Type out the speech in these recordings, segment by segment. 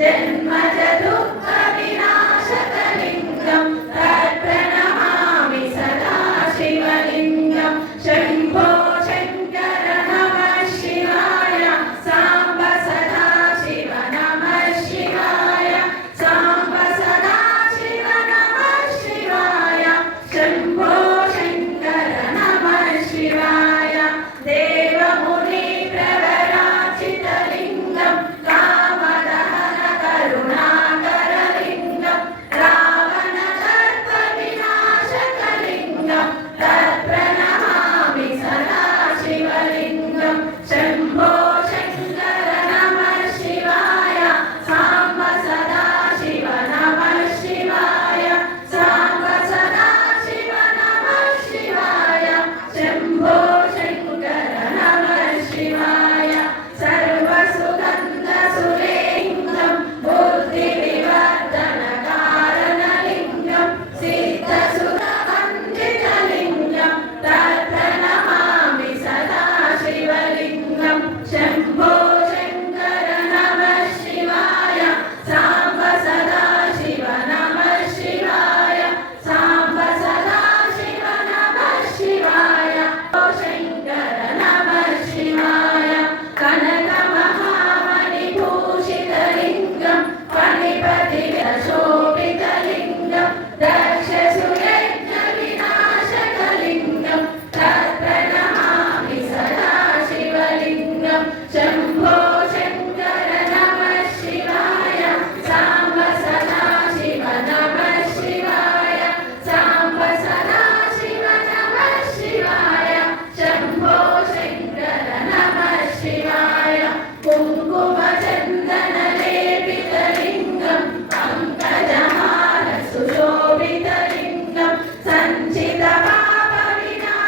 जन्मज दुःख विनाशकलिङ्गं तत्प्रणमामि सदा शिवलिङ्गं शम्भो शङ्कर नमः शिवाय साम्ब सदा शिव नमः शिवाय साम्ब सदा शिव नमः शिवाय शम्भो शङ्कर नमः शिवाय देवमुनि प्रवराचितलिङ्गं कामदहन करुणाकरलिङ्गं रावणदर्पविनाशकलिङ्गं तत्प्रणमामि सदा शिवलिङ्गं शम्भो शङ्कर नमः शिवाय साम्ब सदा शिव नमः शिवाय साम्ब सदा शिव नमः शिवाय शम्भो शङ्कर नमः शिवाय सर्वसुगन्धसुरेलिङ्गं बुद्धिविवर्धनकारणलिङ्गं सिद्धसुरवन्दितलिङ्गं तत्प्रणमामि सदा शिवलिङ्गं शम्भो शङ्कर नमः शिवाय साम्ब सदा शिव नमः शिवाय साम्ब सदा शिव नमः शिवाय शङ्कर नमः शिवाय कनकमहामणिभूषितलिङ्गं फणिपतिशोभितलिङ्गं दक्षसुयज्ञविनाशकलिङ्गं तत्प्रणमामि सदा शिवलिङ्गं शम्भो शङ्कर नमः शिवाय साम्ब सदा शिव नमः शिवाय साम्ब सदा शिव नमः शिवाय शम्भो शङ्कर नमः शिवाय कुङ्कुमचन्दनलेपितलिङ्गं पङ्कजमालसुशोभितलिङ्गं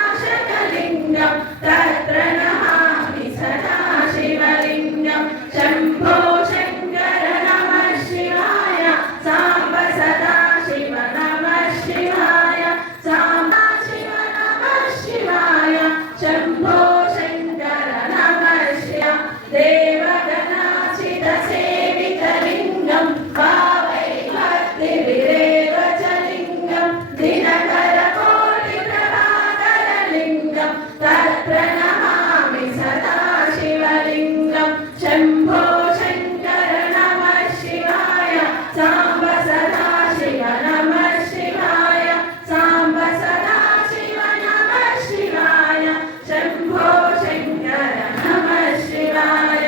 सञ्चितपापविनाशकलिङ्गं तत्प्रणमामि सदा शिवलिङ्गं शम्भो शङ्कर नमः शिवाय साम्ब सदा शिव नमः शिवाय साम्ब शिव नमः शिवाय शम्भो शङ्कर नमः शिवाय देवगणाचितसेवितलिङ्गं भावै भक्तिविरेवचलिङ्गं दिनकरकोटिप्रभाकरलिङ्गं तत्प्रणमामि सदा शिवलिङ्गं शम्भो शङ्कर नमः शिवाय साम्ब सदा शिव नमः शिवाय साम्ब सदा शिव नमः शिवाय शम्भो शङ्कर नमः शिवाय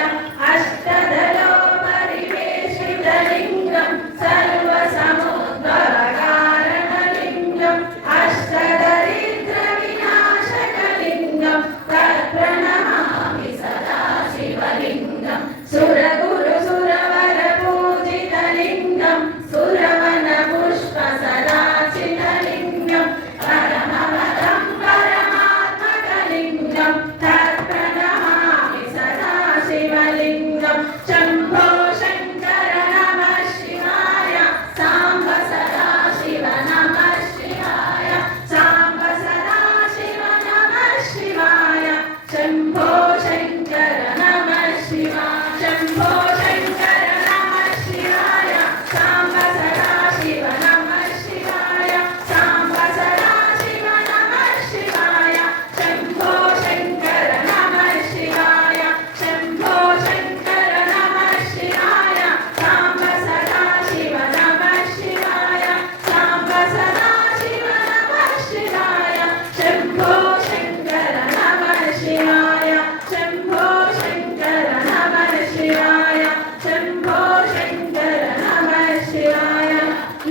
अष्टदलोपरिवेशितलिङ्गं सर्वसमुद्भवकारणलिङ्गं अष्टदरिद्रविनाशकलिङ्गं तत्प्रणमामि सदा शिवलिङ्गं सुरगुरुसुरवरपूजितलिङ्गं सुरवनपुष्पसदाचितलिङ्गं परमपदं परमात्मकलिङ्गं तत्प्रणमामि सदा शिवलिङ्गं शम्भो शङ्कर नमः शिवाय साम्ब सदा शिव नमः शिवाय साम्ब सदा शिव नमः शिवाय शम्भो शङ्कर नमः शिवाय शम्भो शङ्कर नमः शिवाय साम्ब सदा शिव नमः शिवाय साम्ब सदा शिव नमः शिवाय शम्भो शङ्कर नमः शिवाय शम्भो शङ्कर नमः शिवाय साम्ब सदा शिव नमः शिवाय साम्ब सदा शिव नमः शिवाय शम्भो शङ्कर नमः शिवाय शम्भो शङ्कर नमः शिवाय शम्भो शङ्कर नमः शिवाय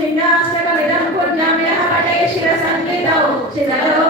लिङ्गाष्टकमिदं पुण्यं यः पठेत् शिवसन्निधौ शितलो